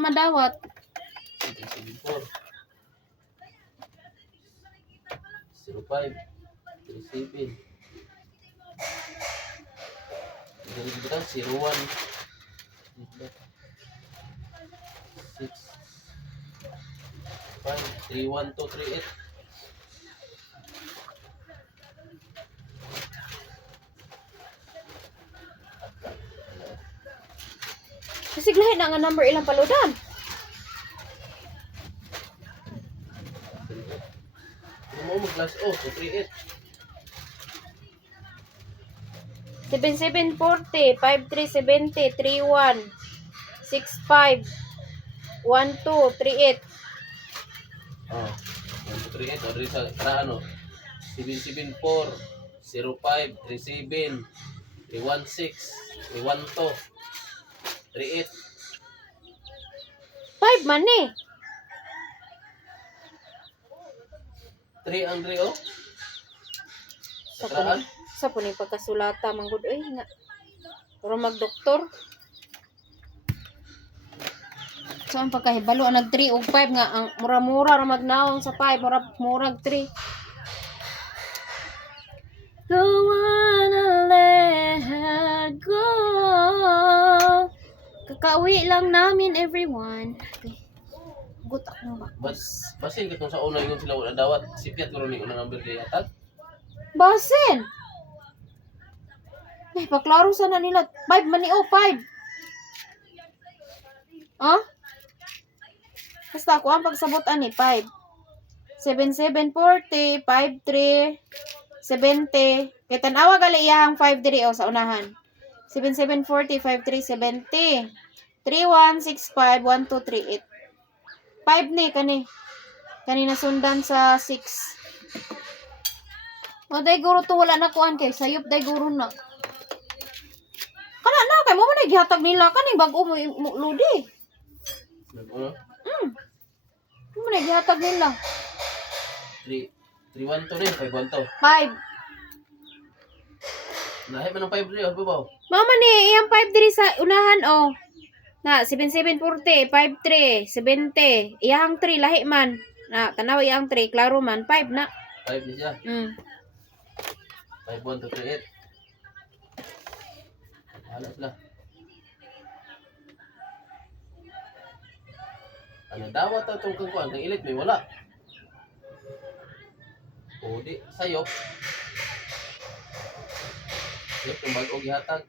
madawat. 774 05 37 Dari kita 01 6 5 31238 Kasi lahi na nga number ilang paludan. Ano mo mag-glass off 238 7740, 5370, 31, 65, 1238. Oh, 138 o sa karaan 774 05 37 316 312 38 5 man eh. 3 Andre oh. Sa Sa karaan po ni pagkasulata manggod oy nga. Pero magdoktor. So ang pagkahibalo nag 3 ug 5 nga ang mura-mura ra magnaong sa 5 murag 3. Don't wanna let go. Kakauwi lang namin everyone. Okay. Gutak mo ba? basin katong sa una yung sila wala dawat sipiat ko ni unang number kay atag. Basin. Paklaro sana nila. 5 man ni 5. Oh? Basta ako ang pagsabot ani 5. 7740, 53, 70. Kaya tanawa gali iyang 5 diri o sa unahan. 7740, 5370. 3165 1238. 5 ni kani. Kani nasundan sa 6. O day guro to wala na kuan kay sayop day guro na. Kana na kay mo man gihatag nila kaning bag-o mo ludi. Ano? Mo na gihatag nila. 312 din 512. 5. Nahi man ang 5 diri ba ba? Mama ni iyang 5 diri sa unahan oh. Na 7740, 53, 70. Iyang 3 lahi man. Na tanaw iyang 3 klaro man 5 na. 5 ni siya. 5138. Wala sila. Ano dawat ta tong kuan kang ilit may wala. O di sayop. Sayop yung bag-o gihatag.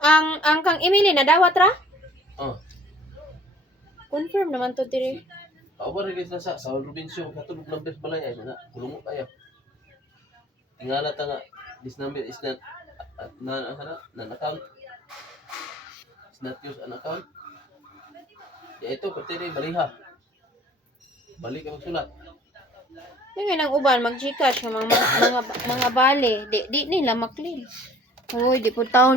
Ang kang Emily na dawat ra? Oh. Confirm naman to diri. Ako rin sa Saul Robinson katulog number balay ay na kulungo kaya. Tingala ta nga this number is not non account. It's not used an account. Ya ito pati rin baliha. Balik ka magsulat. Ngayon ang uban mag-Gcash nga mga bale, di nila maklin. Hoy, di po taon